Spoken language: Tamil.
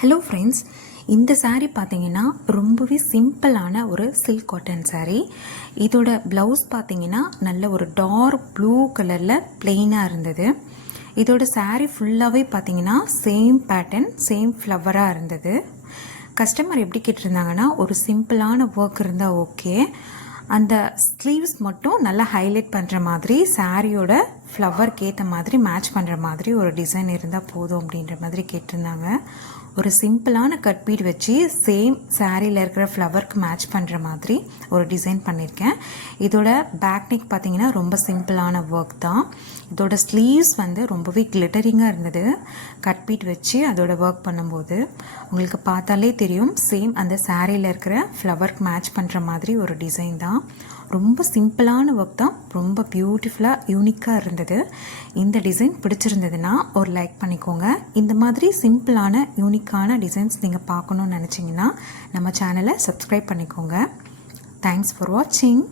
ஹலோ ஃப்ரெண்ட்ஸ், இந்த saree பார்த்தீங்கன்னா ரொம்பவே சிம்பிளான ஒரு சில்க் காட்டன் saree. இதோட ப்ளவுஸ் பார்த்தீங்கன்னா நல்ல ஒரு டார்க் ப்ளூ கலரில் பிளெயினாக இருந்தது. இதோட saree ஃபுல்லாகவே பார்த்தீங்கன்னா சேம் பேட்டர்ன், சேம் ஃப்ளவராக இருந்தது. கஸ்டமர் எப்படி கேட்டிருந்தாங்கன்னா, ஒரு சிம்பிளான ஒர்க் இருந்தால் ஓகே, அந்த ஸ்லீவ்ஸ் மட்டும் நல்லா ஹைலைட் பண்ணுற மாதிரி சாரியோட ஃப்ளவருக்கு ஏற்ற மாதிரி மேட்ச் பண்ணுற மாதிரி ஒரு டிசைன் இருந்தால் போதும் அப்படின்ற மாதிரி கேட்டிருந்தாங்க. ஒரு சிம்பிளான கட் பீட் வச்சு சேம் சாரியில் இருக்கிற ஃப்ளவருக்கு மேட்ச் பண்ணுற மாதிரி ஒரு டிசைன் பண்ணியிருக்கேன். இதோட பேக் நெக் பார்த்தீங்கன்னா ரொம்ப சிம்பிளான ஒர்க் தான். இதோட ஸ்லீவ்ஸ் வந்து ரொம்பவே கிளிட்டரிங்காக இருந்தது. கட் பீட் வச்சு அதோட ஒர்க் பண்ணும்போது உங்களுக்கு பார்த்தாலே தெரியும், சேம் அந்த சாரியில் இருக்கிற ஃப்ளவருக்கு மேட்ச் பண்ணுற மாதிரி ஒரு டிசைன் தான். ரொம்ப சிம்பிளான ஒர்க் தான், ரொம்ப பியூட்டிஃபுல்லாக யூனிக்காக இருந்தது. இந்த டிசைன் பிடிச்சிருந்ததுன்னா ஒரு லைக் பண்ணிக்கோங்க. இந்த மாதிரி சிம்பிளான யூனிக்கான டிசைன்ஸ் நீங்கள் பார்க்கணுன்னு நினச்சிங்கன்னா நம்ம சேனலை சப்ஸ்கிரைப் பண்ணிக்கோங்க. தேங்க்ஸ் ஃபார் வாட்சிங்.